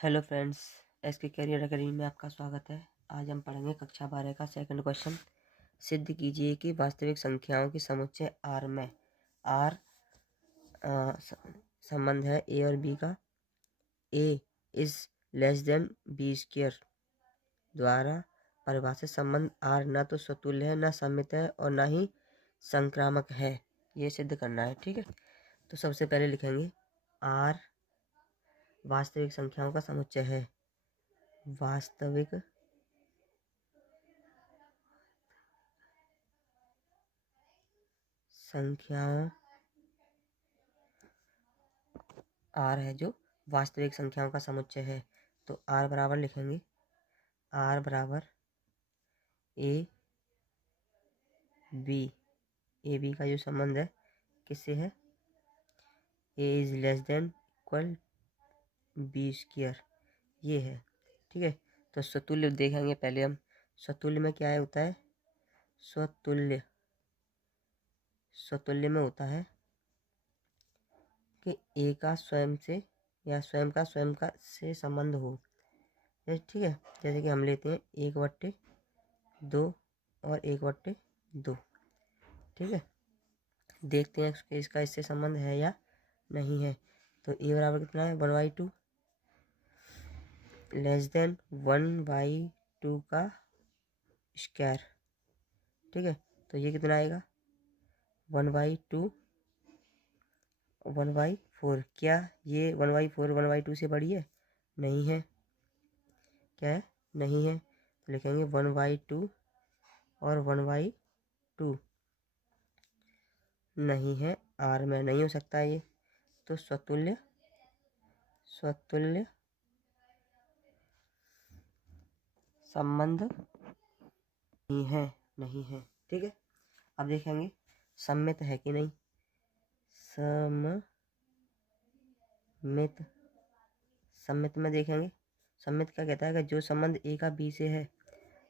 Hello friends, SK Career Academy में आपका स्वागत है। आज हम पढ़ेंगे कक्षा 12 का सेकंड क्वेश्चन। सिद्ध कीजिए कि वास्तविक संख्याओं की समुच्चय आर में आर संबंध है ए और बी का। A is less than B square द्वारा परिभाषित संबंध आर न तो स्वतुल्य है, न सममित है और न ही संक्रामक है। ये सिद्ध करना है, ठीक है। तो सबसे पहले लिखेंगे आर वास्तविक संख्याओं का समुच्चय है। वास्तविक संख्याओं आर है जो वास्तविक संख्याओं का समुच्चय है। तो आर बराबर लिखेंगे आर बराबर ए बी का जो संबंध है किससे है, A is less than equal B square, ये है, ठीक है। तो स्वतुल्य देखेंगे पहले हम। स्वतुल्य में क्या है होता है, स्वतुल्य में होता है कि ए का स्वयं से या स्वयं का से संबंध हो, ठीक है। जैसे कि हम लेते हैं 1/2 और 1/2, ठीक है। देखते हैं इसका इससे संबंध है या नहीं है। तो ए बराबर कितना है, 1/2 लेस देन 1/2 का स्क्वायर, ठीक है। तो ये कितना आएगा 1/2 1/4। क्या ये 1/4 1/2 से बड़ी है? नहीं है। क्या है? नहीं है। तो लिखेंगे 1/2 और 1/2 नहीं है, आर में नहीं हो सकता ये। तो स्वतुल्य संबंध नहीं है, ठीक है। अब देखेंगे सम्मित है कि नहीं। सम्मित में देखेंगे, सम्मित क्या कहता है कि जो संबंध ए का बी से है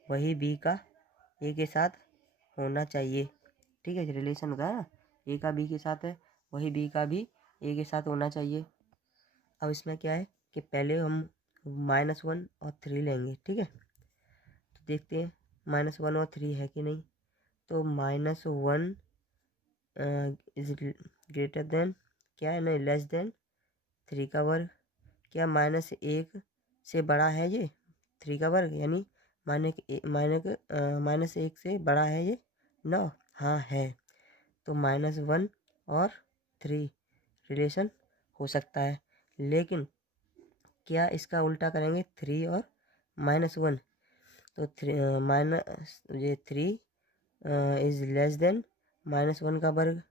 वही बी का ए के साथ होना चाहिए, ठीक है। रिलेशन होता है ना, ए का बी के साथ है वही बी का भी ए के साथ होना चाहिए। अब इसमें क्या है कि पहले हम -1 और 3 लेंगे, ठीक है। तो देखते हैं -1 और 3 है कि नहीं। तो -1 इज ग्रेटर देन, क्या है, नहीं, लेस देन 3 का वर्ग। क्या -1 से बड़ा है ये 3 का वर्ग, यानी -1 से बड़ा है ये 9, हाँ है। तो -1 और 3 रिलेशन हो सकता है। लेकिन क्या इसका उल्टा करेंगे 3 और -1, तो 3 इज लेस देन -1 का वर्ग।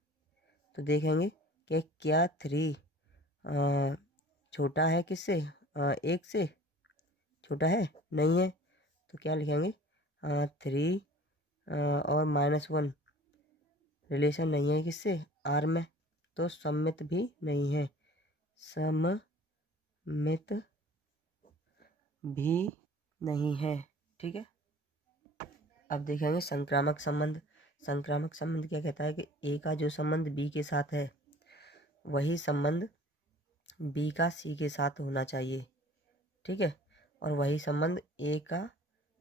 तो देखेंगे कि क्या 3 छोटा है किससे, 1 से छोटा है, नहीं है। तो क्या लिखेंगे 3 और -1 रिलेशन नहीं है किससे, आर में। तो सम्मित भी नहीं है, सम्मित भी नहीं है, ठीक है। अब देखेंगे संक्रामक संबंध। संक्रामक संबंध क्या कहता है कि ए का जो संबंध बी के साथ है वही संबंध बी का सी के साथ होना चाहिए, ठीक है। और वही संबंध ए का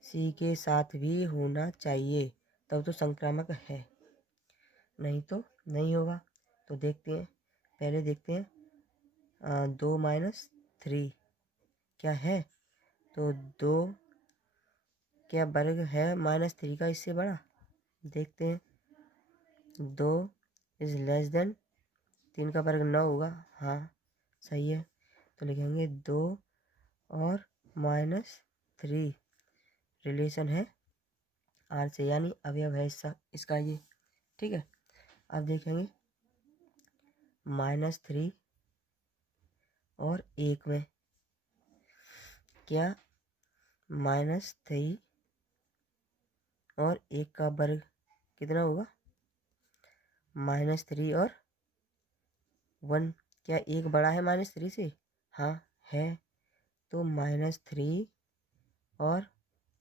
सी के साथ भी होना चाहिए, तब तो संक्रामक है, नहीं तो नहीं होगा। तो देखते हैं, पहले देखते हैं 2 - 3 क्या है। तो 2 क्या वर्ग है -3 का इससे बड़ा, देखते हैं। 2 इज लेस देन 3 का वर्ग 9 होगा, हाँ सही है। तो लिखेंगे 2 और -3 रिलेशन है आर से, यानी अवयव है इसका ये, ठीक है। अब देखेंगे -3 और 1 में, क्या -3 और 1 का वर्ग कितना होगा, -3 और 1। क्या 1 बड़ा है -3 से, हाँ है। तो -3 और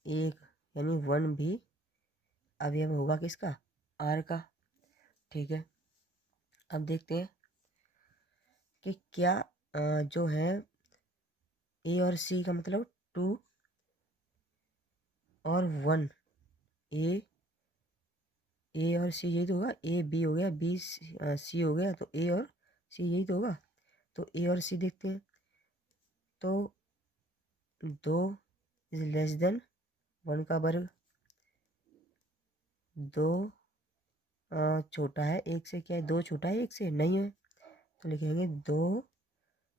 1 यानी 1 भी अवयव होगा किसका, आर का, ठीक है। अब देखते हैं कि क्या जो है ए और सी का मतलब 2 और 1, ए और सी यही तो होगा, ए बी हो गया, बी सी हो गया, तो ए और सी यही तो होगा। तो ए और सी देखते हैं, तो 2 इज लेस देन 1 का वर्ग, 2 छोटा है 1 से, क्या है 2 छोटा है 1 से, नहीं है, तो लिखेंगे 2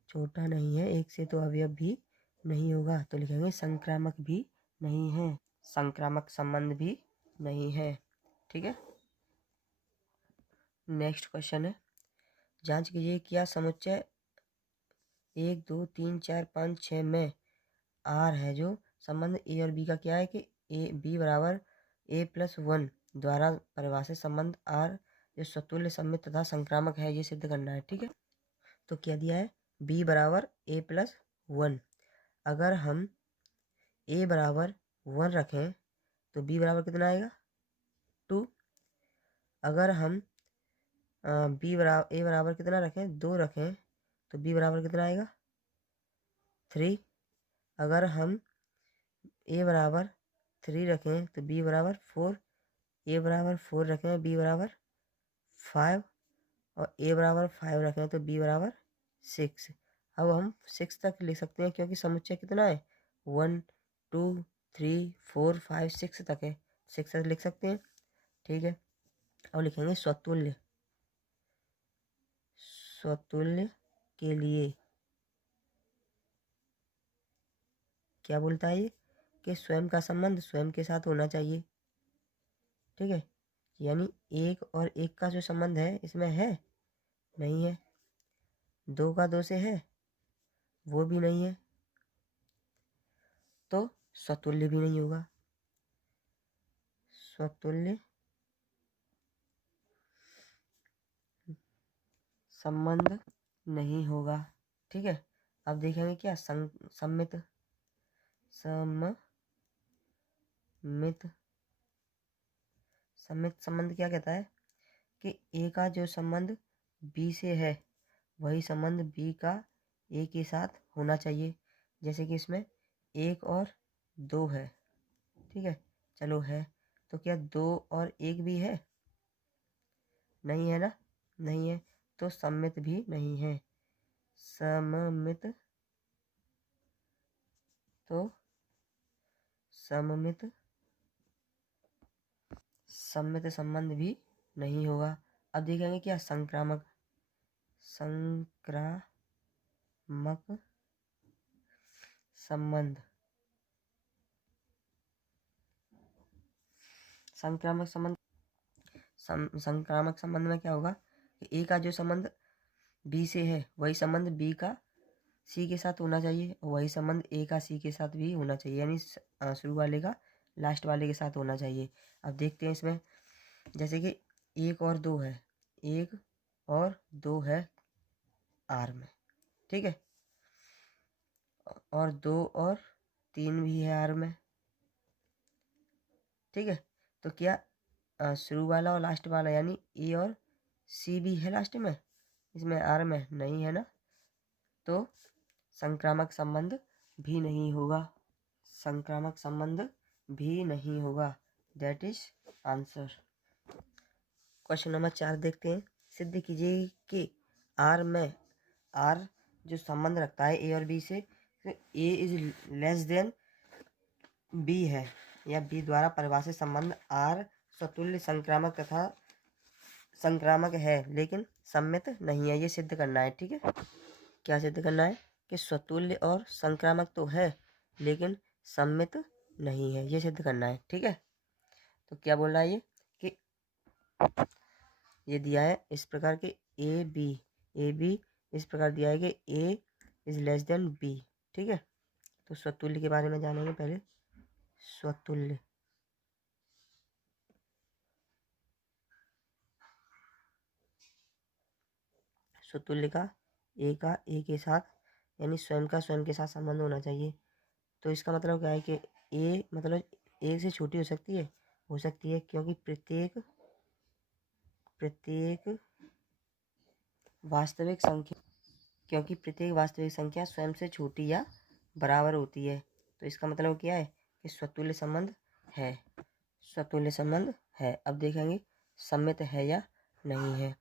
छोटा नहीं है 1 से, तो अवयव भी नहीं होगा, तो लिखेंगे संक्रामक भी नहीं है, संक्रामक संबंध भी नहीं है। ठीक है, नेक्स्ट क्वेश्चन है, जांच कीजिए क्या समुच्चय 1 2 3 4 5 6 में आर है जो संबंध ए और बी का क्या है कि ए बी बराबर ए प्लस 1 द्वारा परिभाषित संबंध आर जो स्वतुल्य सममित तथा संक्रामक है, ये सिद्ध करना है। ठीक है, तो क्या दिया है, बी बराबर ए प्लस 1, अगर हम ए बराबर 1 रखें तो बी बराबर कितना आएगा 2, अगर हम बी बराबर ए बराबर कितना रखें 2 रखें तो बी बराबर कितना आएगा 3, अगर हम ए बराबर 3 रखें तो बी बराबर 4, ए बराबर 4 रखें बी बराबर 5, और ए बराबर 5 रखें तो बी बराबर 6। अब हम 6 तक लिख सकते हैं क्योंकि समुच्चय कितना है 1 2 3 4 5 6 तक है, 6 तक लिख सकते हैं। ठीक है, अब लिखेंगे स्वतुल्य, स्वतुल्य के लिए क्या बोलता है ये कि स्वयं का संबंध स्वयं के साथ होना चाहिए। ठीक है, यानी 1 और 1 का जो संबंध है इसमें है नहीं है, 2 का 2 से है वो भी नहीं है, तो स्वतुल्य भी नहीं होगा, स्वतुल्य संबंध नहीं होगा। ठीक है, अब देखेंगे क्या सम्मित सम्मित संबंध क्या कहता है कि ए का जो संबंध बी से है वही संबंध बी का ए के साथ होना चाहिए, जैसे कि इसमें 1 और 2 है। ठीक है, चलो है, तो क्या 2 और 1 भी है, नहीं है ना, नहीं है, तो सम्मित भी नहीं है, सममित, तो सममित सम्मित संबंध भी नहीं होगा। अब देखेंगे क्या संक्रामक संबंध, संक्रामक संबंध संक्रामक संबंध में क्या होगा कि ए का जो संबंध बी से है वही संबंध बी का सी के साथ होना चाहिए, और वही संबंध ए का सी के साथ भी होना चाहिए, यानी शुरू वाले का लास्ट वाले के साथ होना चाहिए। अब देखते हैं इसमें, जैसे कि 1 और 2 है, 1 और 2 है आर में। ठीक है, और 2 और 3 भी है आर में। ठीक है, तो क्या शुरू वाला और लास्ट वाला यानी ए और सी भी है लास्ट में, इसमें आर में नहीं है ना, तो संक्रामक संबंध भी नहीं होगा, संक्रामक संबंध भी नहीं होगा, that is answer. Question number 4 देखते हैं, सिद्ध कीजिए कि आर में आर जो संबंध रखता है ए और बी से, तो ए इज लेस देन बी है, या बी द्वारा परिभाषित संबंध आर स्वतुल्य संक्रामक तथा संक्रामक है लेकिन सम्मित नहीं है, ये सिद्ध करना है। ठीक है, क्या सिद्ध करना है कि स्वतुल्य और संक्रामक तो है लेकिन सम्मित नहीं है, ये सिद्ध करना है। ठीक है, तो क्या बोल रहा है ये कि ये दिया है इस प्रकार के ए बी इस प्रकार दिया है कि A is less than B. ठीक है, तो स्वतुल्य के बारे में जानेंगे पहले, स्वतुल्य स्वतुल्य का ए के साथ यानी स्वयं का स्वयं के साथ संबंध होना चाहिए। तो इसका मतलब क्या है कि ए मतलब ए से छोटी हो सकती है क्योंकि प्रत्येक वास्तविक संख्या स्वयं से छोटी या बराबर होती है। तो इसका मतलब क्या है कि स्वतुल्य संबंध है, स्वतुल्य संबंध है। अब देखेंगे सम्मित है या नहीं है।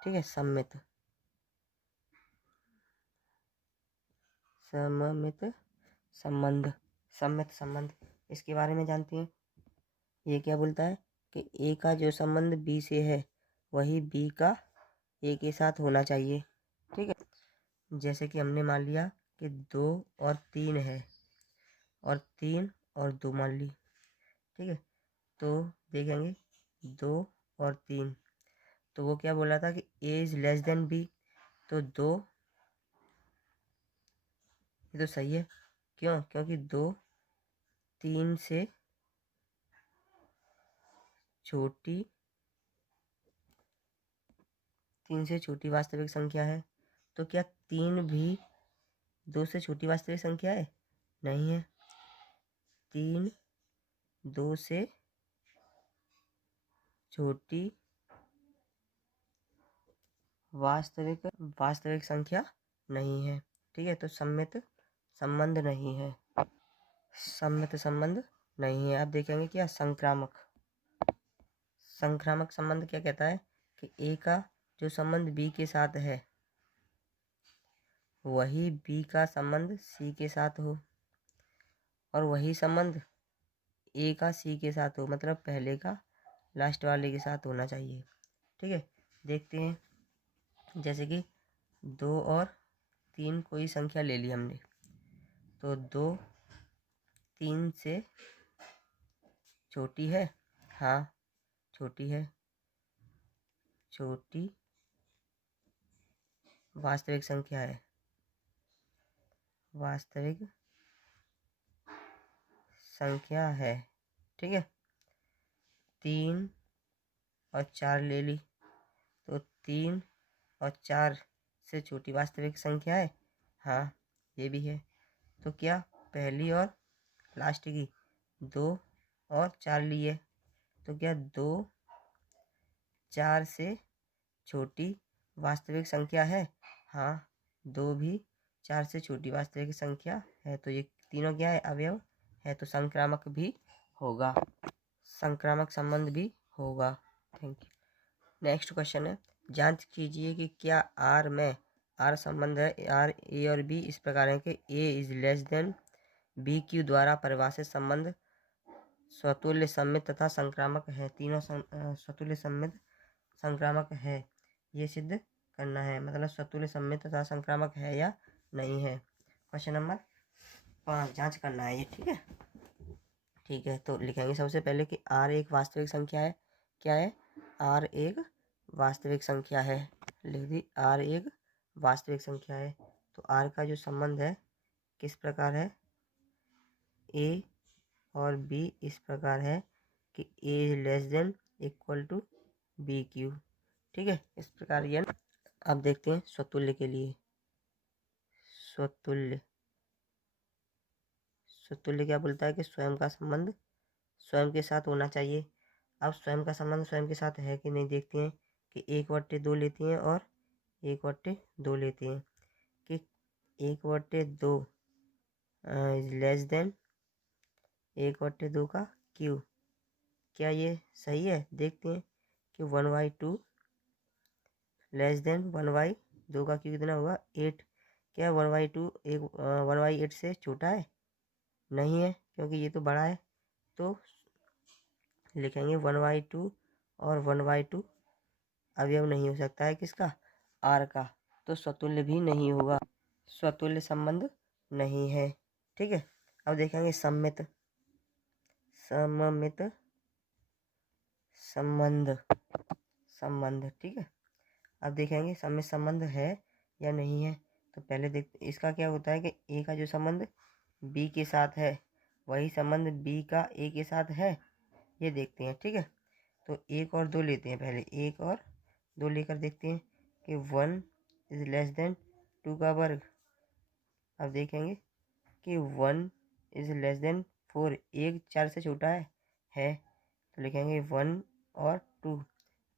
ठीक है, सम्मित सममित संबंध, सम्मित संबंध, इसके बारे में जानते हैं। ये क्या बोलता है कि ए का जो संबंध बी से है वही बी का ए के साथ होना चाहिए। ठीक है, जैसे कि हमने मान लिया कि 2 और 3 है, और 3 और 2 मान ली। ठीक है, तो देखेंगे 2 और 3, तो वो क्या बोला था कि A is less than B, तो 2, ये तो सही है। क्यों? क्योंकि 2 3 से छोटी, 3 से छोटी वास्तविक संख्या है। तो क्या 3 भी 2 से छोटी वास्तविक संख्या है? नहीं है। 3 2 से छोटी वास्तविक वास्तविक संख्या नहीं है। ठीक है, तो सम्मित संबंध नहीं है, सम्मित संबंध नहीं है। अब देखेंगे क्या संक्रामक, संक्रामक संबंध क्या कहता है कि ए का जो संबंध बी के साथ है वही बी का संबंध सी के साथ हो, और वही संबंध ए का सी के साथ हो, मतलब पहले का लास्ट वाले के साथ होना चाहिए। ठीक है, देखते हैं। जैसे कि 2 और 3 कोई संख्या ले ली हमने, तो 2 3 से छोटी है, हाँ छोटी है, छोटी वास्तविक संख्या है, वास्तविक संख्या है। ठीक है, 3 और 4 ले ली, तो 3 और 4 से छोटी वास्तविक संख्या है, हाँ ये भी है। तो क्या पहली और लास्ट की 2 और 4 लिए, तो क्या 2 4 से छोटी वास्तविक संख्या है, हाँ 2 भी 4 से छोटी वास्तविक संख्या है। तो ये तीनों क्या है? अवयव है, तो संक्रामक भी होगा, संक्रामक संबंध भी होगा। Thank you. नेक्स्ट क्वेश्चन है, जांच कीजिए कि क्या आर में आर संबंध है, आर ए और बी इस प्रकार है कि A is less than B Q द्वारा परिभाषित संबंध स्वतुल्य सम्मित तथा संक्रामक है। तीनों स्वतुल्य सम्मित संक्रामक है, ये सिद्ध करना है। मतलब स्वतुल्य सम्मित तथा संक्रामक है या नहीं है। क्वेश्चन नंबर 5 जांच करना है ये। ठीक है, ठीक है, तो लिखेंगे सबसे पहले कि आर एक वास्तविक संख्या है। क्या है? आर एक वास्तविक संख्या है। लिख दी, आर एक वास्तविक संख्या है। तो आर का जो संबंध है किस प्रकार है? ए और बी इस प्रकार है कि A less than equal to B Q. ठीक है, इस प्रकार ये। अब देखते हैं स्वतुल्य के लिए। स्वतुल्य, स्वतुल्य क्या बोलता है कि स्वयं का संबंध स्वयं के साथ होना चाहिए। अब स्वयं का संबंध स्वयं के साथ है कि नहीं देखते हैं कि 1/2 लेते हैं और 1/2 लेते हैं कि 1/2 इज लेस देन 1/2 का क्यू। क्या ये सही है? देखते हैं कि 1/2 लेस देन 1/2 का क्यू कितना होगा? 8। क्या 1/2 1/8 से छोटा है? नहीं है, क्योंकि ये तो बड़ा है। तो लिखेंगे 1/2 और 1/2 अवयव नहीं हो सकता है किसका? आर का, तो स्वतुल्य भी नहीं होगा, स्वतुल्य संबंध नहीं है। ठीक है, अब देखेंगे सम्मित, सममित संबंध, संबंध। ठीक है, अब देखेंगे सम्मित संबंध है या नहीं है। तो पहले देख, इसका क्या होता है कि ए का जो संबंध बी के साथ है वही संबंध बी का ए के साथ है, ये देखते हैं। ठीक है, तो 1 और 2 लेते हैं। पहले 1 और 2 लेकर देखते हैं कि 1 इज लेस देन 2 का वर्ग। अब देखेंगे कि 1 इज लेस देन 4, 1 4 से छोटा है। तो लिखेंगे 1 और 2,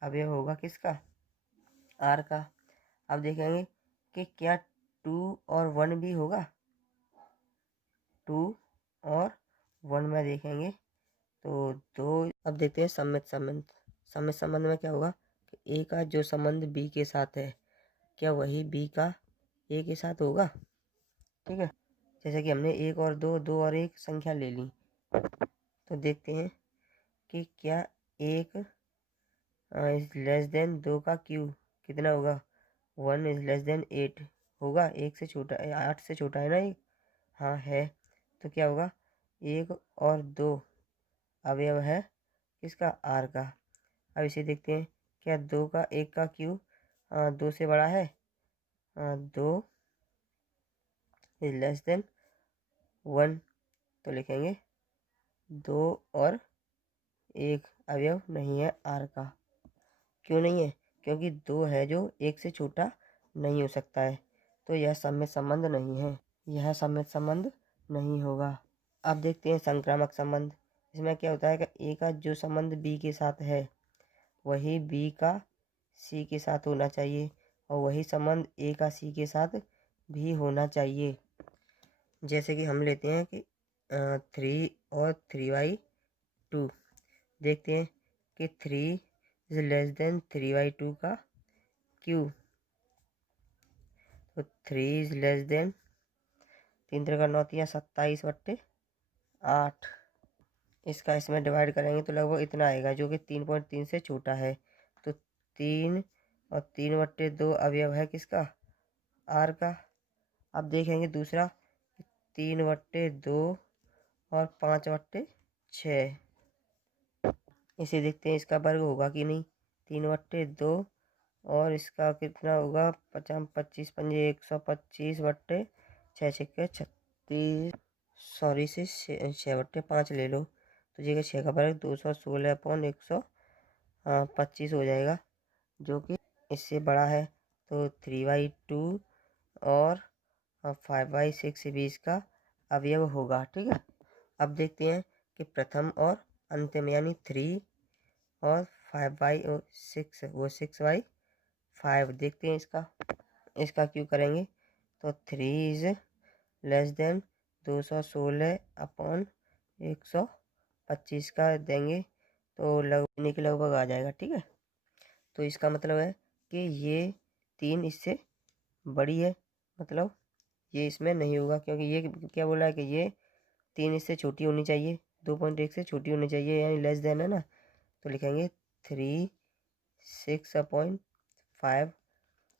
अब यह होगा किसका? आर का। अब देखेंगे कि क्या 2 और 1 भी होगा। 2 और 1 में देखेंगे तो 2। अब देखते हैं सम्मित संबंध। सम्मित संबंध में क्या होगा कि ए का जो संबंध बी के साथ है क्या वही बी का ए के साथ होगा। ठीक है, जैसे कि हमने 1 और 2, 2 और 1 संख्या ले ली, तो देखते हैं कि क्या 1 इज लेस देन 2 का क्यू कितना होगा। 1 इज लेस देन 8 होगा। 1 से छोटा, 8 से छोटा है ना ये। हाँ है। तो क्या होगा, 1 और 2 अवयव है किसका, आर का। अब इसे देखते हैं, क्या 2 का 1 का क्यू 2 से बड़ा है। 2 इज लेस देन 1, तो लिखेंगे 2 और 1 अवयव नहीं है आर का। क्यों नहीं है, क्योंकि 2 है जो 1 से छोटा नहीं हो सकता है, तो यह सम्मित संबंध नहीं है, यह सम्मित संबंध नहीं होगा। अब देखते हैं संक्रामक संबंध। इसमें क्या होता है कि ए का जो संबंध बी के साथ है वही बी का सी के साथ होना चाहिए और वही संबंध ए का सी के साथ भी होना चाहिए। जैसे कि हम लेते हैं कि 3 और 3/2। देखते हैं कि 3 इज लेस देन 3/2 का क्यू, तो 3 इज लेस देन 3 3 9 27/8। इसका इसमें डिवाइड करेंगे तो लगभग इतना आएगा जो कि 3.3 से छोटा है। तो 3 और 3/2 अवयव है किसका, आर का। अब देखेंगे दूसरा, 3/2 और 5/6। इसे देखते हैं इसका वर्ग होगा कि नहीं। 3/2 और इसका कितना होगा, 50 25 पंजे 125/6 6 36, सॉरी से 6/5 ले लो, तो ये 6 का वर्ग 216/125 हो जाएगा, जो कि इससे बड़ा है। तो 3/2 और 5/6 भी इसका अवयव होगा। ठीक है, अब देखते हैं कि प्रथम और अंतिम यानी 3 और 5/6 वो 6/5। देखते हैं इसका क्यों करेंगे, तो 3 इज लेस देन 216/125 का देंगे तो लगभग के लगभग आ जाएगा। ठीक है, तो इसका मतलब है कि ये 3 इससे बड़ी है, मतलब ये इसमें नहीं होगा, क्योंकि ये क्या बोला है कि ये 3 इससे छोटी होनी चाहिए, 2.1 से छोटी होनी चाहिए, यानी लेस देन है ना। तो लिखेंगे 3 6/5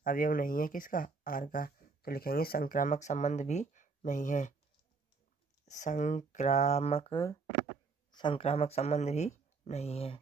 अवयव नहीं है किसका, आर का। तो लिखेंगे संक्रामक संबंध भी नहीं है, संक्रामक संबंध भी नहीं है।